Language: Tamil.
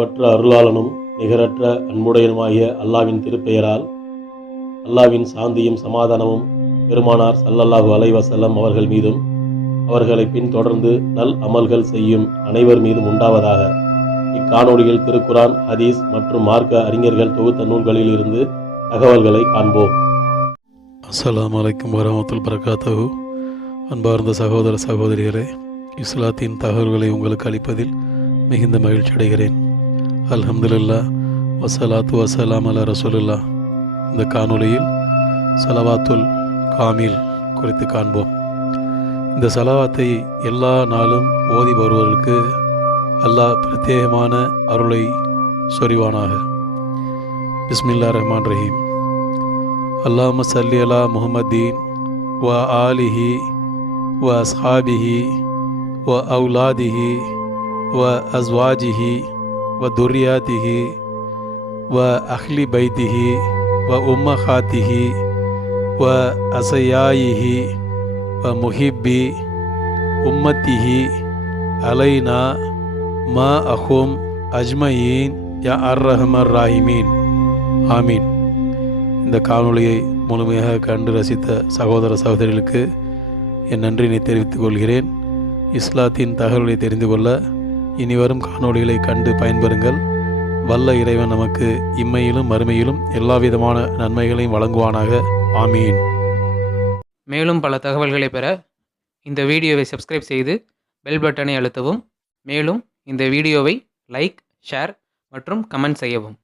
அளவற்ற அருளாளனும் நிகரற்ற அன்புடையனுமாகிய அல்லாவின் திருப்பெயரால் அல்லாவின் சாந்தியும் சமாதானமும் பெருமானார் ஸல்லல்லாஹு அலைஹி வஸல்லம் அவர்கள் மீதும் அவர்களை பின்தொடர்ந்து நல் அமல்கள் செய்யும் அனைவர் மீதும் உண்டாவதாக. இக்காணொளியில் திருக்குரான், ஹதீஸ் மற்றும் மார்க்க அறிஞர்கள் தொகுத்த நூல்களில் இருந்து தகவல்களை காண்போம். அஸ்ஸலாமு அலைக்கும் வரஹ்மத்துல்லாஹி வபரகாத்துஹு. அன்பார்ந்த சகோதர சகோதரிகளே, இஸ்லாத்தின் தகவல்களை உங்களுக்கு அளிப்பதில் மிகுந்த மகிழ்ச்சி அடைகிறேன். அல்ஹம்துலில்லாஹ், வஸ்ஸலாத்து வஸ்ஸலாம் அலா ரசூலுல்லாஹ். இந்த காணொளியில் ஸலவாத்துல் காமில் குறித்து காண்போம். இந்த ஸலவாத்தை எல்லா நாளும் ஓதி வருவர்களுக்கு அல்லாஹ் பிரத்யேகமான அருளை சொரிவானாக. பிஸ்மில்லாஹிர் ரஹ்மானிர் ரஹீம். அல்லாஹும்ம ஸல்லி அலா முஹம்மதீன் வ ஆலிஹி வ அஸ்ஹாபிஹி வ அவுலாதிஹி வ அஸ்வாஜிஹி வ துர்ரியாத்திஹி வ அஹ்லி பைத்திஹி வ உம்மஹாத்திஹி வ அசையாயிஹி வ முஹிப்பி உம்மத்திஹி அலைனா மா அஹும் அஜ்மயீன் யா அர் ரஹ்மர் ராஹிமீன். ஆமீன். இந்த காணொளியை முழுமையாக கண்டு ரசித்த சகோதர சகோதரிகளுக்கு என் நன்றியினை தெரிவித்துக் கொள்கிறேன். இஸ்லாத்தின் தகவல்களை தெரிந்து கொள்ள இனிவரும் காணொளிகளை கண்டு பயன்பெறுங்கள். வல்ல இறைவன் நமக்கு இம்மையிலும் மறுமையிலும் எல்லா விதமான நன்மைகளையும் வழங்குவானாக. ஆமீன். மேலும் பல தகவல்களை பெற இந்த வீடியோவை சப்ஸ்கிரைப் செய்து பெல் பட்டனை அழுத்தவும். மேலும் இந்த வீடியோவை லைக், ஷேர் மற்றும் கமெண்ட் செய்யவும்.